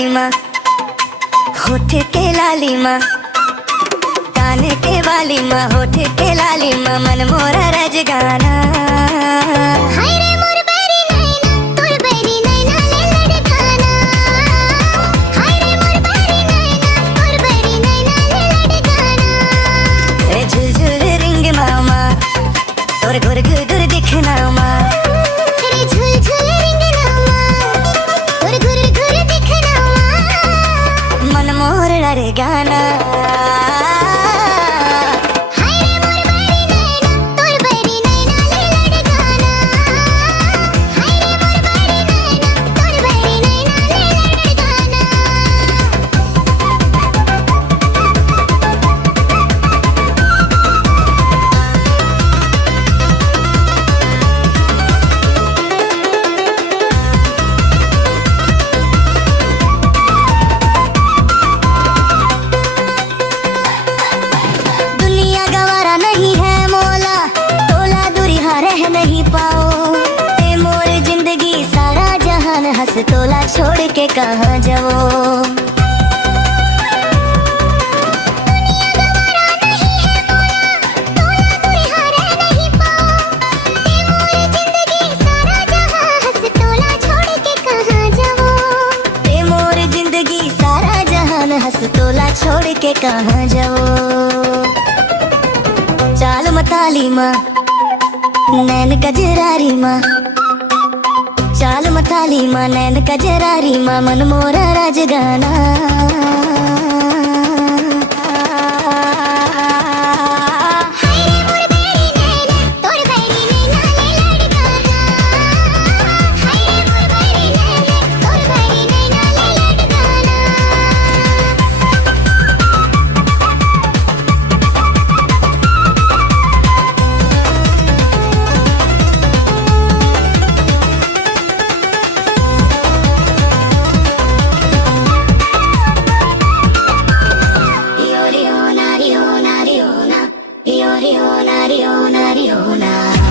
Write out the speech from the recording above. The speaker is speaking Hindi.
वाली माँ, होठ के लाली माँ, कान के वाली माँ, होठ के लाली माँ, मन मोरा रजगाना। हाय रे मोर बेरी नैना, तोर बेरी नैना ले लड़काना। हाय रे मोर बेरी नैना, तोर बेरी नैना ले लड़काना। रे झुलझुल रिंग मामा, तोर गुरगुदुर दिखना माँ। रे झुलझुल रिंग मामा, तोर गुरगुर दिखना माँ। मन मोर लड़गाना। नहीं पाओ ते मोर जिंदगी सारा जहान, हंस तोला छोड़ के कहाँ जाओ। हंस तोला छोड़ के कहाँ जाओ। चाल मताली माँ, नैन कजरारी माँ, चाल मताली माँ, नैन कजरारी माँ, मन मोरा राजगाना। Riona, Riona, Riona, Riona, Riona, Riona.